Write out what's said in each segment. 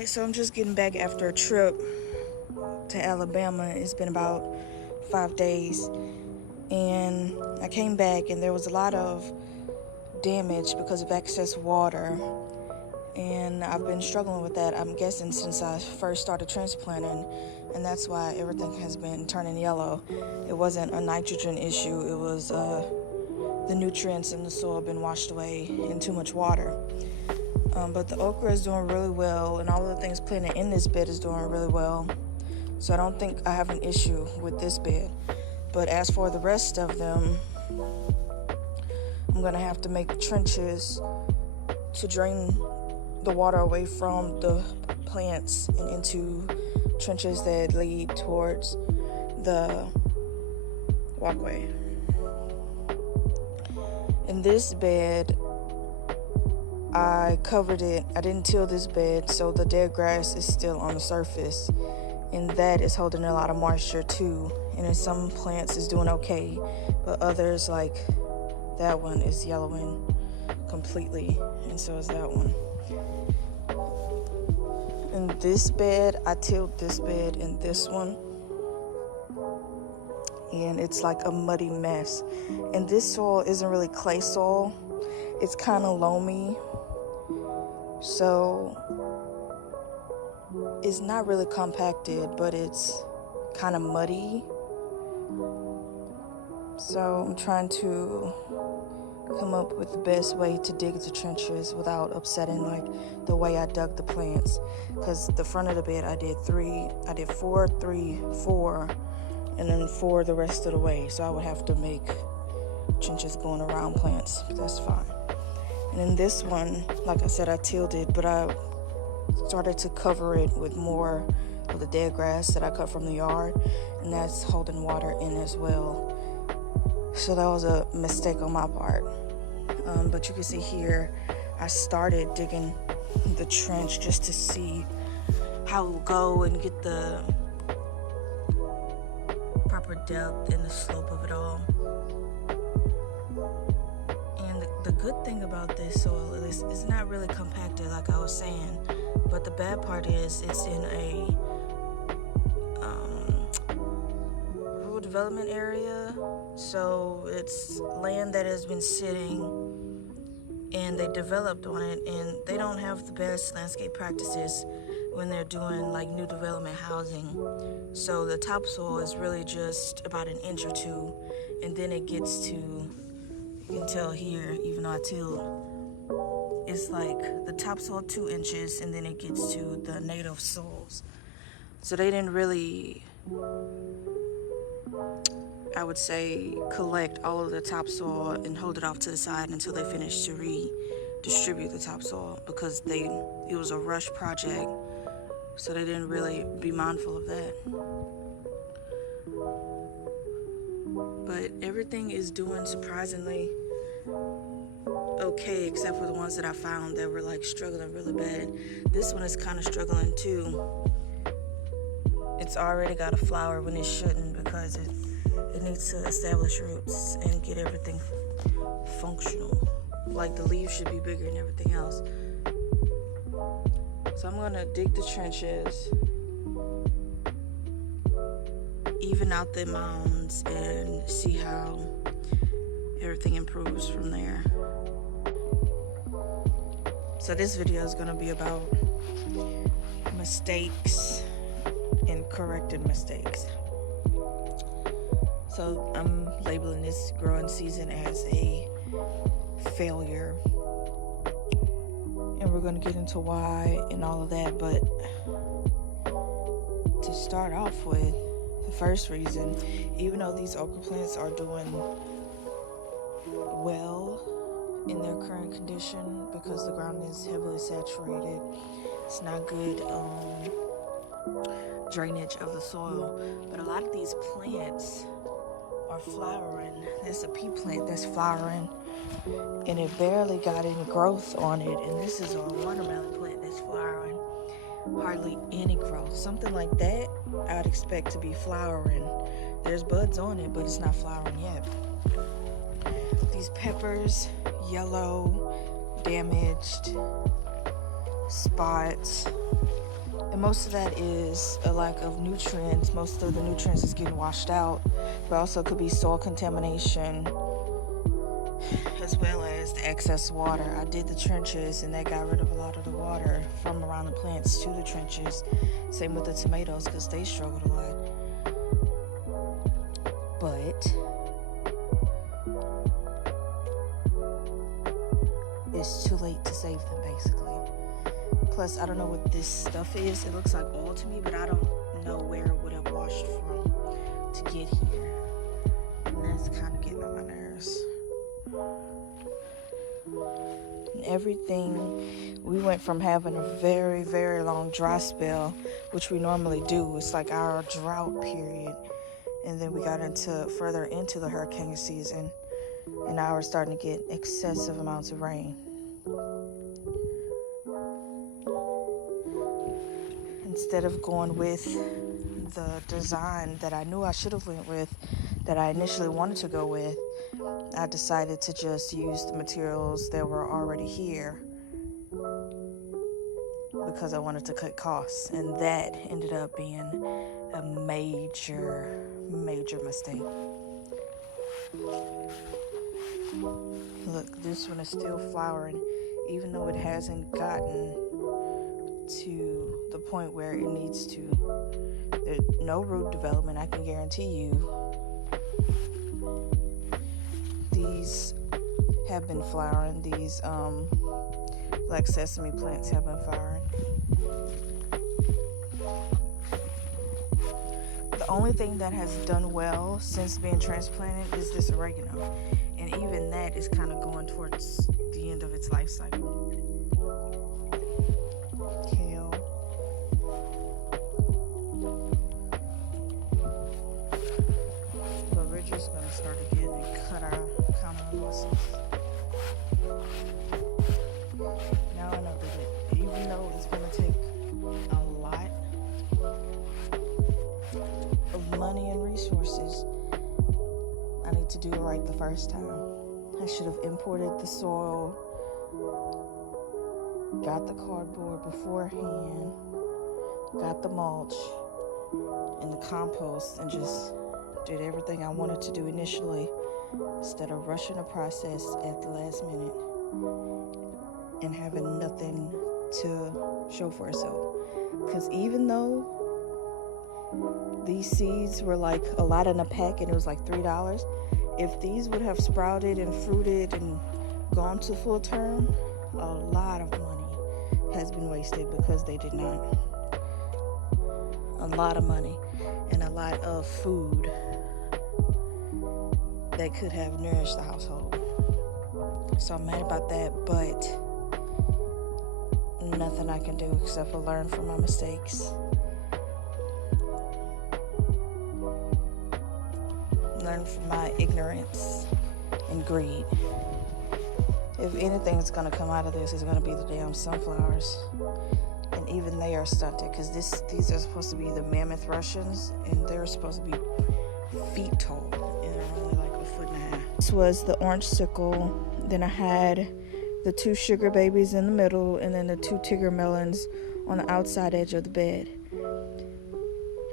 Alright, so I'm just getting back after a trip to Alabama. It's been about 5 days, and I came back and there was a lot of damage because of excess water, and I've been struggling with that, I'm guessing, since I first started transplanting, and that's why everything has been turning yellow. It wasn't a nitrogen issue, it was the nutrients in the soil have been washed away in too much water. But the okra is doing really well, and all of the things planted in this bed is doing really well. So I don't think I have an issue with this bed. But as for the rest of them, I'm gonna have to make trenches to drain the water away from the plants and into trenches that lead towards the walkway. In this bed, I covered it. I didn't till this bed, so the dead grass is still on the surface, and that is holding a lot of moisture too. And in some plants is doing okay, but others, like that one, is yellowing completely, and so is that one. In this bed, I tilled this bed and this one, and it's like a muddy mess. And this soil isn't really clay soil, it's kind of loamy, so it's not really compacted, but it's kind of muddy. So I'm trying to come up with the best way to dig the trenches without upsetting like the way I dug the plants, because the front of the bed I did 4, 3, 4, and then 4 the rest of the way, so I would have to make trenches going around plants, but that's fine. And in this one, like I said, I tilled it, but I started to cover it with more of the dead grass that I cut from the yard, and that's holding water in as well. So that was a mistake on my part. But you can see here, I started digging the trench just to see how it will go and get the proper depth and the slope of it all. And the good thing about this soil is it's not really compacted like I was saying, but the bad part is it's in a rural development area, so it's land that has been sitting and they developed on it, and they don't have the best landscape practices when they're doing like new development housing. So the topsoil is really just about an inch or two, and then it gets to, you can tell here, even though I tilled, it's like the topsoil 2 inches, and then it gets to the native soils. So they didn't really, I would say, collect all of the topsoil and hold it off to the side until they finished to redistribute the topsoil, because it was a rush project, so they didn't really be mindful of that. But everything is doing surprisingly okay, except for the ones that I found that were like struggling really bad. This one is kind of struggling too. It's already got a flower when it shouldn't, because it needs to establish roots and get everything functional. Like the leaves should be bigger and everything else. So I'm gonna dig the trenches, even out the mounds, and see how everything improves from there. So this video is gonna be about mistakes and corrected mistakes. So I'm labeling this growing season as a failure, and we're gonna get into why and all of that. But to start off with, the first reason, even though these okra plants are doing well in their current condition, because the ground is heavily saturated, it's not good drainage of the soil, but a lot of these plants are flowering. There's a pea plant that's flowering, and it barely got any growth on it, and this is a watermelon plant that's flowering, hardly any growth. Something like that I'd expect to be flowering. There's buds on it, but it's not flowering yet. These peppers, yellow, damaged, spots, And most of that is a lack of nutrients. Most of the nutrients is getting washed out, but also could be soil contamination as well as the excess water. I did the trenches and that got rid of a lot of the water from around the plants to the trenches. Same with the tomatoes because they struggled a lot. But it's too late to save them, basically. Plus, I don't know what this stuff is. It looks like oil to me, but I don't know where it would have washed from to get here. And that's kind of getting on my nerves. And everything, we went from having a very, very long dry spell, which we normally do. It's like our drought period. And then we got further into the hurricane season. And now we're starting to get excessive amounts of rain. Instead of going with the design that I knew I should have went with, that I initially wanted to go with, I decided to just use the materials that were already here because I wanted to cut costs, and that ended up being a major mistake. Look, this one is still flowering, even though it hasn't gotten to the point where it needs to. There's no root development, I can guarantee you. These have been flowering. These black sesame plants have been flowering. The only thing that has done well since being transplanted is this oregano, and even that is kind of going towards the end of its life cycle. Kale. But we're just going to start again and cut our counter muscles. Now I know that even though it's going to take a lot of money and resources, I need to do it right the first time. I should have imported the soil, got the cardboard beforehand, got the mulch and the compost, and just did everything I wanted to do initially instead of rushing the process at the last minute and having nothing to show for itself. Because even though these seeds were like a lot in a pack and it was like $3, if these would have sprouted and fruited and gone to full term, a lot of money has been wasted because they did not. A lot of money and a lot of food that could have nourished the household. So I'm mad about that, but nothing I can do except for learn from my mistakes. Learn from my ignorance and greed. If anything's gonna come out of this, it's gonna be the damn sunflowers. And even they are stunted, because these are supposed to be the mammoth Russians, and they're supposed to be feet tall, and they're only like 1.5 feet. This was the orange sickle. Then I had the 2 sugar babies in the middle, and then the 2 Tigger melons on the outside edge of the bed.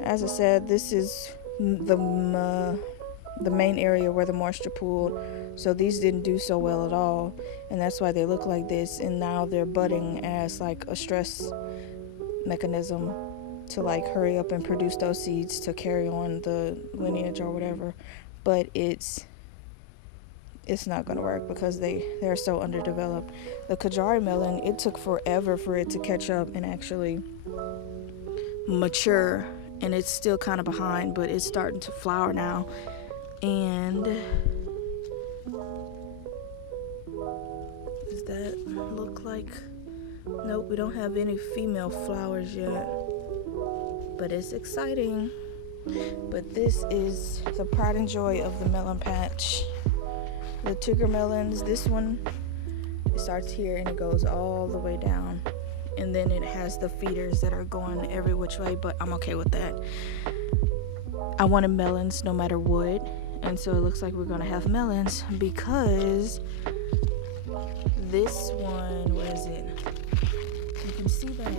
As I said, this is the main area where the moisture pooled, so these didn't do so well at all, and that's why they look like this. And now they're budding as like a stress mechanism to like hurry up and produce those seeds to carry on the lineage or whatever. But it's not going to work because they're so underdeveloped. The Kajari melon, it took forever for it to catch up and actually mature, and it's still kind of behind, but it's starting to flower now. And does that look like? Nope, we don't have any female flowers yet, but it's exciting. But this is the pride and joy of the melon patch. The Tigger melons, this one, it starts here and it goes all the way down, and then it has the feeders that are going every which way, but I'm okay with that. I wanted melons no matter what, and so it looks like we're gonna have melons because this one, where is it? You can see that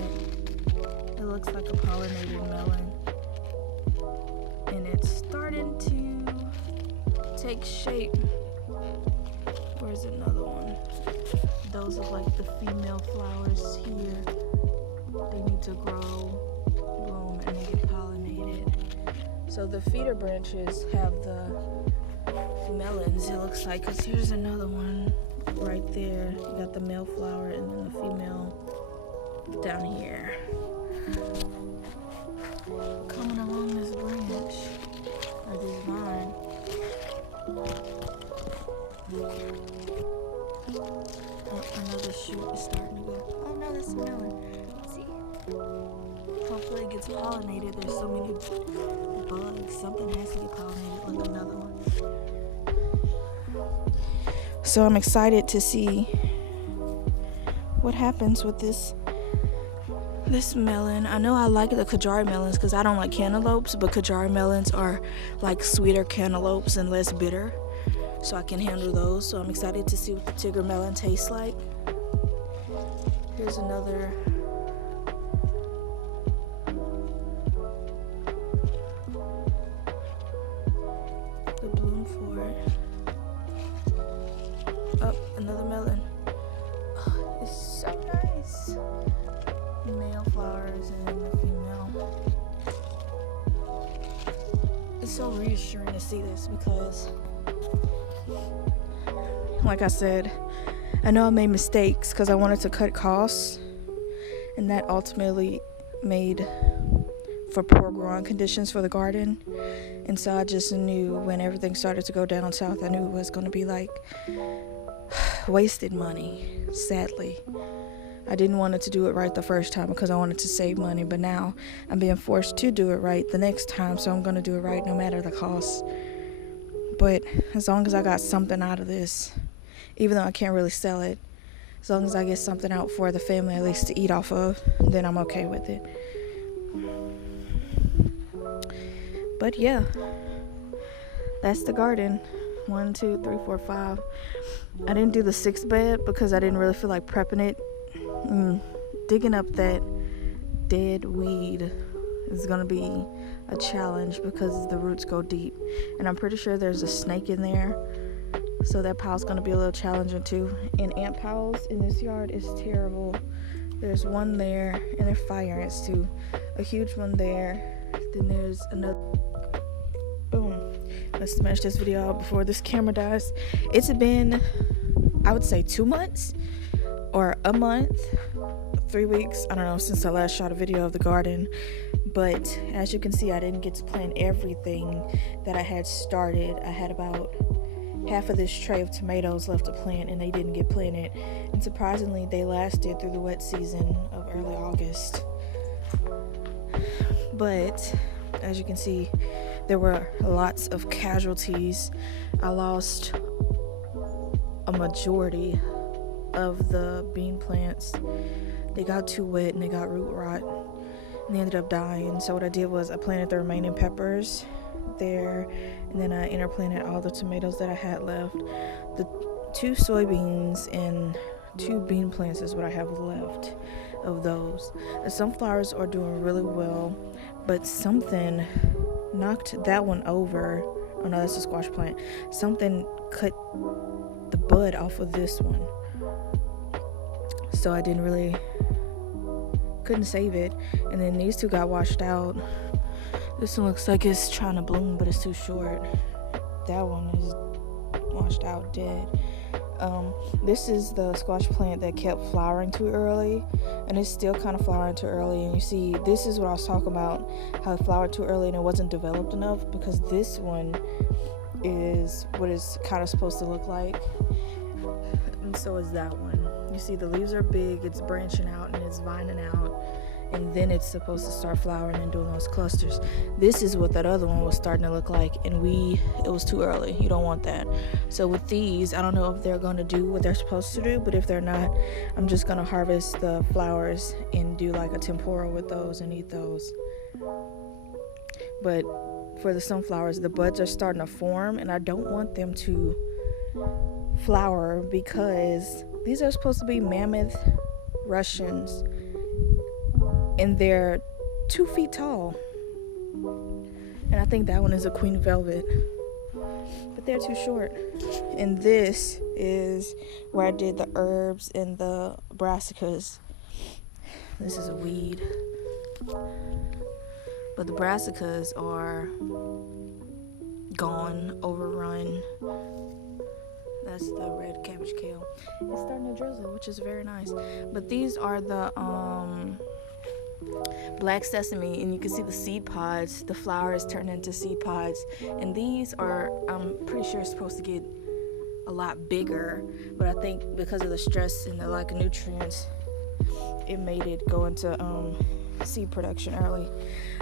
It looks like a pollinated melon. And it's starting to take shape. Where's another one? Those are like the female flowers here. They need to grow, bloom, and they get pollinated. So the feeder branches have the melons, it looks like, because here's another one right there. You got the male flower and then the female down here. Coming along this branch, or this vine. Oh, another shoot is starting to go. Oh no, that's a melon. Let's see. Hopefully it gets pollinated. There's so many bugs. Something has to get pollinated. Look, another one. So I'm excited to see what happens with this melon. I know I like the Kajari melons because I don't like cantaloupes, but Kajari melons are like sweeter cantaloupes and less bitter, so I can handle those. So I'm excited to see what the Tigger melon tastes like. Here's another. The bloom for it. Oh, another melon. Oh, it's so nice. Male flowers and the female. It's so reassuring to see this because, like I said, I know I made mistakes because I wanted to cut costs, and that ultimately made for poor growing conditions for the garden. And so I just knew when everything started to go down south, I knew it was going to be like wasted money, sadly. I didn't want to do it right the first time because I wanted to save money, but now I'm being forced to do it right the next time, so I'm going to do it right no matter the cost. But as long as I got something out of this, even though I can't really sell it, as long as I get something out for the family at least to eat off of, then I'm okay with it. But yeah, that's the garden. 1, 2, 3, 4, 5. I didn't do the 6th bed because I didn't really feel like prepping it. Digging up that dead weed is going to be a challenge because the roots go deep, and I'm pretty sure there's a snake in there, so that pile's going to be a little challenging too. And ant piles in this yard is terrible. There's one there, and they're fire ants too. A huge one there. Then there's another. Boom. Let's smash this video out before this camera dies. It's been, I would say, 2 months or a month, 3 weeks, I don't know, since I last shot a video of the garden. But as you can see, I didn't get to plant everything that I had started. I had about half of this tray of tomatoes left to plant, and they didn't get planted. And surprisingly, they lasted through the wet season of early August. But as you can see, there were lots of casualties. I lost a majority of the bean plants. They got too wet and they got root rot, and they ended up dying. So what I did was I planted the remaining peppers there, and then I interplanted all the tomatoes that I had left. The 2 soybeans and 2 bean plants is what I have left of those. The sunflowers are doing really well, but something knocked that one over. Oh no, that's a squash plant. Something cut the bud off of this one, so I couldn't save it. And then these 2 got washed out. This one looks like it's trying to bloom, but it's too short. That one is washed out dead. This is the squash plant that kept flowering too early, and it's still kind of flowering too early. And you see, this is what I was talking about, how it flowered too early and it wasn't developed enough, because this one is what it's kind of supposed to look like, and so is that one. You see, the leaves are big, it's branching out and it's vining out, and then it's supposed to start flowering and doing those clusters. This is what that other one was starting to look like, and it was too early. You don't want that. So with these, I don't know if they're going to do what they're supposed to do, but if they're not, I'm just going to harvest the flowers and do like a tempura with those and eat those. But for the sunflowers, the buds are starting to form, and I don't want them to flower because these are supposed to be mammoth Russians, and they're 2 feet tall. And I think that one is a Queen Velvet, but they're too short. And this is where I did the herbs and the brassicas. This is a weed, but the brassicas are gone, overrun. That's the red cabbage kale. It's starting to drizzle, which is very nice. But these are the black sesame, and you can see the seed pods. The flower is turned into seed pods, and these are, I'm pretty sure, supposed to get a lot bigger, but I think because of the stress and the lack of nutrients, it made it go into seed production early.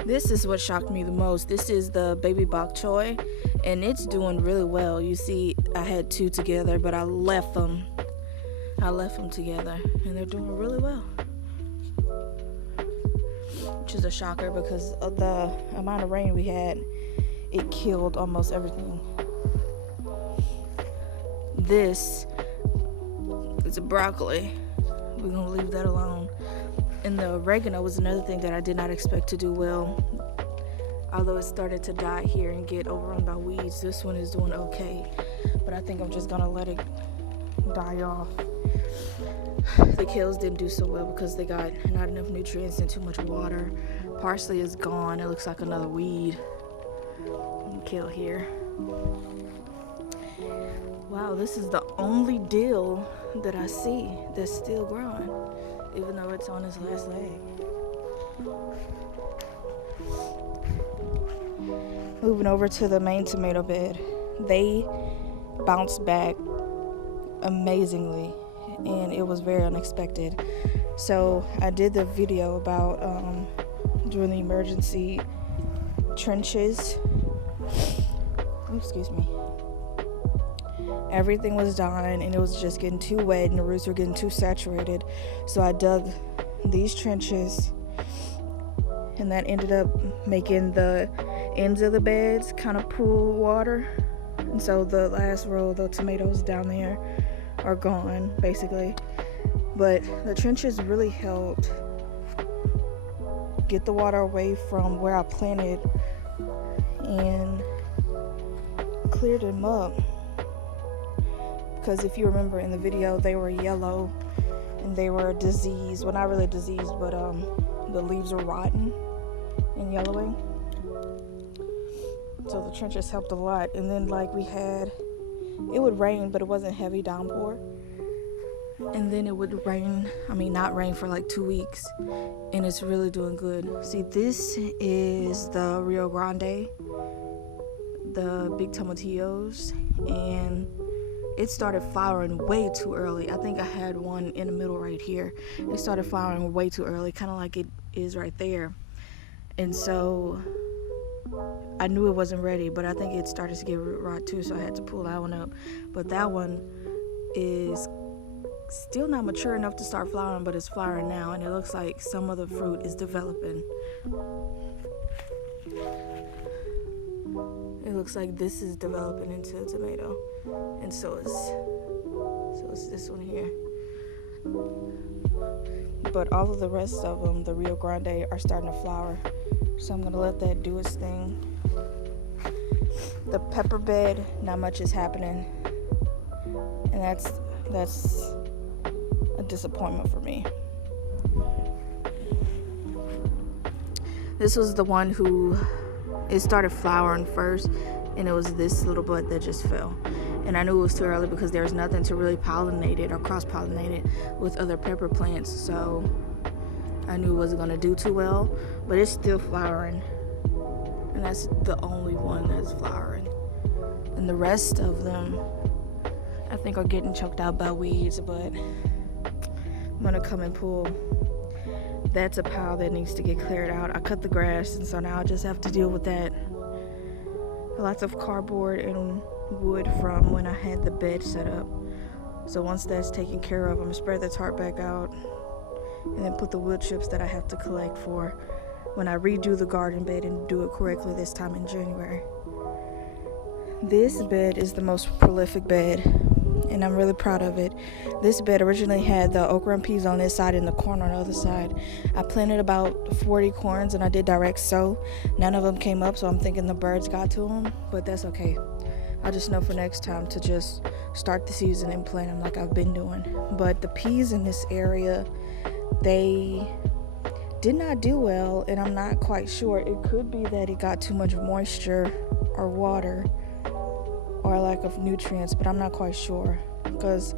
This is what shocked me the most. This is the baby bok choy, and it's doing really well. You see, I had 2 together, but I left them together, and they're doing really well, which is a shocker because of the amount of rain we had. It killed almost everything. This is a broccoli. We're gonna leave that alone. And the oregano was another thing that I did not expect to do well. Although it started to die here and get overrun by weeds, this one is doing okay. But I think I'm just gonna let it die off. The kales didn't do so well because they got not enough nutrients and too much water. Parsley is gone. It looks like another weed. Kale here. Wow, this is the only dill that I see that's still growing, even though it's on its last leg. Moving over to the main tomato bed. They bounced back amazingly, and it was very unexpected. So I did the video about doing the emergency trenches. Excuse me. Everything was dying, and it was just getting too wet, and the roots were getting too saturated. So I dug these trenches, and that ended up making the ends of the beds kind of pool water. And so the last row of the tomatoes down there are gone, basically. But the trenches really helped get the water away from where I planted and cleared them up. Because if you remember in the video, they were yellow and they were diseased. Well, not really diseased, but the leaves are rotten and yellowing. So the trenches helped a lot. And then like it would rain, but it wasn't heavy downpour. And then it would rain, not rain for like 2 weeks. And it's really doing good. See, this is the Rio Grande, the big tomatillos, and it started flowering way too early. I think I had one in the middle right here. It started flowering way too early, kind of like it is right there. And so I knew it wasn't ready, but I think it started to get root rot too, so I had to pull that one up. But that one is still not mature enough to start flowering, but it's flowering now, and it looks like some of the fruit is developing. It looks like this is developing into a tomato, and so is this one here. But all of the rest of them, the Rio Grande, are starting to flower, so I'm gonna let that do its thing. The pepper bed, not much is happening, and that's a disappointment for me. This was the one who it started flowering first, and it was this little bud that just fell. And I knew it was too early because there was nothing to really pollinate it or cross-pollinate it with other pepper plants, so I knew it wasn't going to do too well, but it's still flowering. And that's the only one that's flowering. And the rest of them, I think, are getting choked out by weeds, but I'm going to come and pull. That's a pile that needs to get cleared out. I cut the grass, and so now I just have to deal with that. Lots of cardboard and wood from when I had the bed set up. So once that's taken care of, I'm going to spread the tarp back out and then put the wood chips that I have to collect for when I redo the garden bed and do it correctly this time in January. This bed is the most prolific bed and I'm really proud of it. This bed originally had the okra and peas on this side and the corn on the other side. I planted about 40 corns and I did direct sow. None of them came up, so I'm thinking the birds got to them, but that's okay. I just know for next time to just start the season and plant them like I've been doing. But the peas in this area, they did not do well, and I'm not quite sure. It could be that it got too much moisture or water or lack of nutrients, but I'm not quite sure, because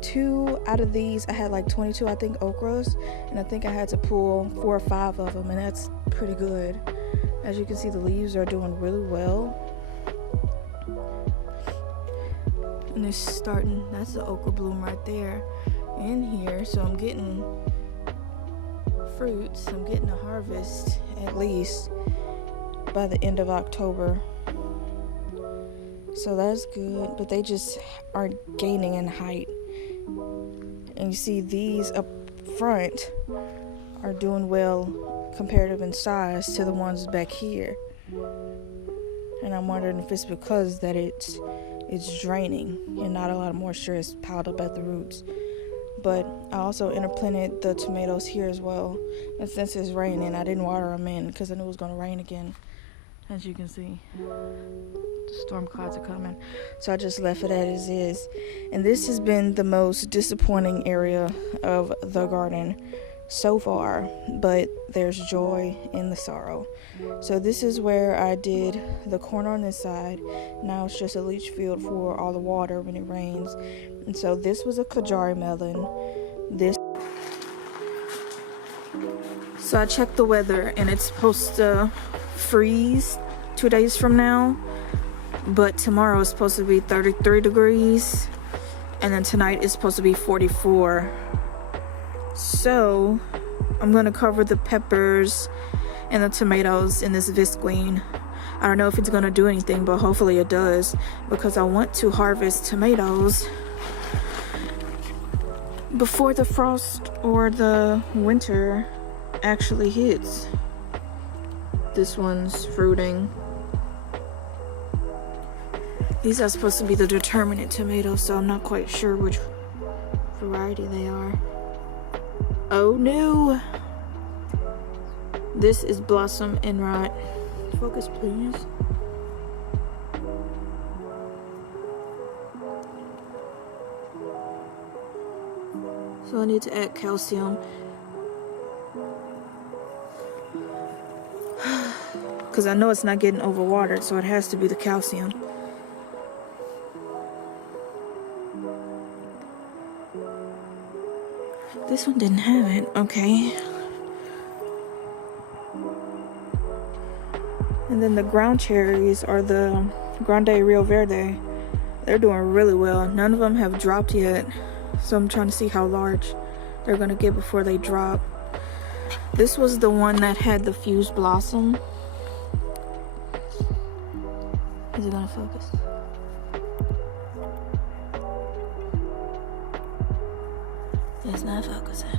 2 out of these, I had like 22 I think okras, and I think I had to pull 4 or 5 of them, and that's pretty good. As you can see, the leaves are doing really well, and it's starting, that's the okra bloom right there in here, so I'm getting fruits. I'm getting a harvest at least by the end of October, so that's good. But they just are gaining in height, and you see these up front are doing well comparative in size to the ones back here, and I'm wondering if it's because that it's draining and not a lot of moisture is piled up at the roots. But I also interplanted the tomatoes here as well, and since it's raining, I didn't water them in because I knew it was going to rain again. As you can see, the storm clouds are coming, so I just left it as is. And this has been the most disappointing area of the garden so far, but there's joy in the sorrow. So this is where I did the corn on this side. Now it's just a leach field for all the water when it rains. And so this was a Kajari melon. So I checked the weather, and it's supposed to freeze 2 days from now, but tomorrow is supposed to be 33 degrees, and then tonight is supposed to be 44. So I'm gonna cover the peppers and the tomatoes in this visqueen. I don't know if it's gonna do anything, but hopefully it does, because I want to harvest tomatoes before the frost or the winter actually hits. This one's fruiting. These are supposed to be the determinate tomatoes, so I'm not quite sure which variety they are. Oh no! This is Blossom and Rot. Focus, please. So I need to add calcium. Because I know it's not getting overwatered, so it has to be the calcium. This one didn't have it. Okay. And then the ground cherries are the Grande Rio Verde. They're doing really well. None of them have dropped yet, so I'm trying to see how large they're gonna get before they drop. This was the one that had the fused blossom. Is it gonna focus? It's not focusing.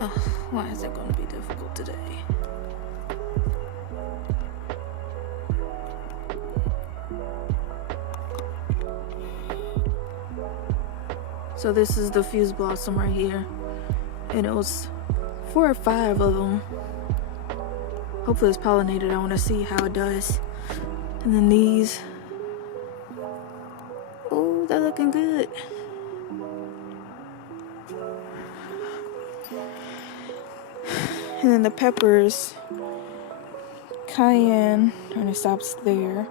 Oh, why is it gonna be difficult today? So this is the fused blossom right here, and it was 4 or 5 of them. Hopefully it's pollinated. I want to see how it does. And then these, oh, they're looking good. And then the peppers, cayenne, and it stops there.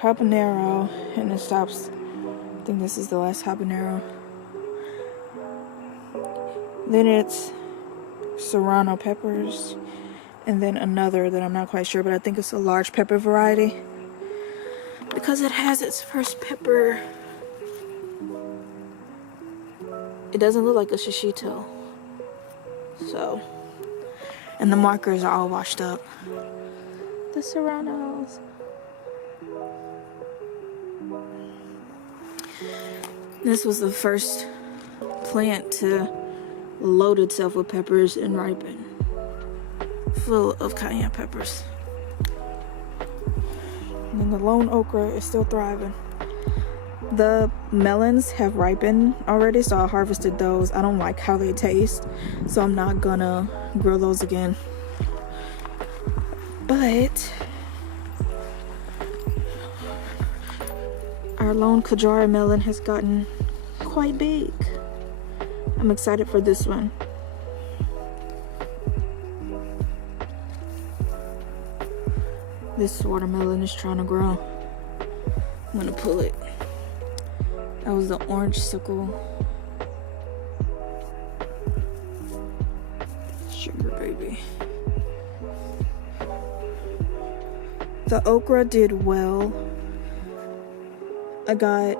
Habanero, and it stops, I think this is the last habanero. Then it's serrano peppers, and then another that I'm not quite sure, but I think it's a large pepper variety because it has its first pepper. It doesn't look like a shishito. So, and the markers are all washed up. The serranos. This was the first plant to load itself with peppers and ripen, full of cayenne peppers. And then the lone okra is still thriving. The melons have ripened already, so I harvested those. I don't like how they taste, so I'm not gonna grill those again. But our lone Kajara melon has gotten quite big. I'm excited for this one. This watermelon is trying to grow. I'm gonna pull it. That was the orange sickle. Sugar baby. The okra did well. I got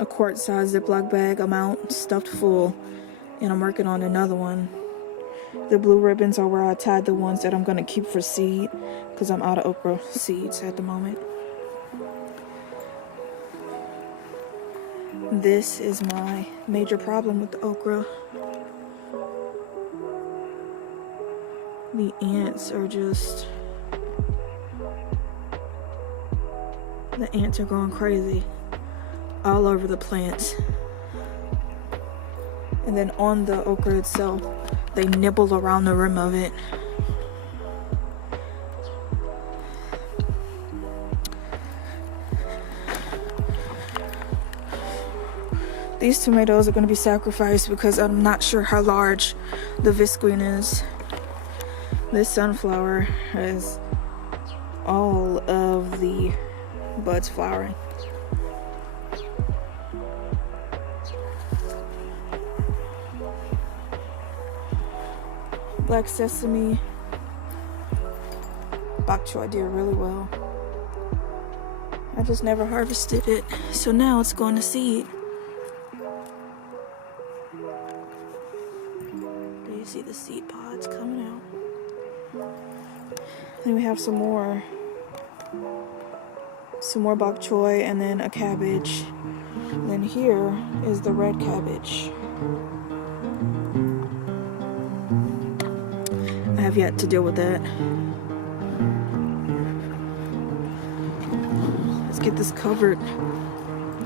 a quart-size Ziploc bag amount stuffed full, and I'm working on another one. The blue ribbons are where I tied the ones that I'm gonna keep for seed, because I'm out of okra seeds at the moment. This is my major problem with the okra. The ants are just... the ants are going crazy all over the plants. And then on the okra itself, they nibble around the rim of it. These tomatoes are going to be sacrificed because I'm not sure how large the visqueen is. This sunflower has all of the buds flowering. Black sesame, bok choy did really well. I just never harvested it, so now it's going to seed. Do you see the seed pods coming out? Then we have some more bok choy and then a cabbage. And then here is the red cabbage. I have yet to deal with that. Let's get this covered.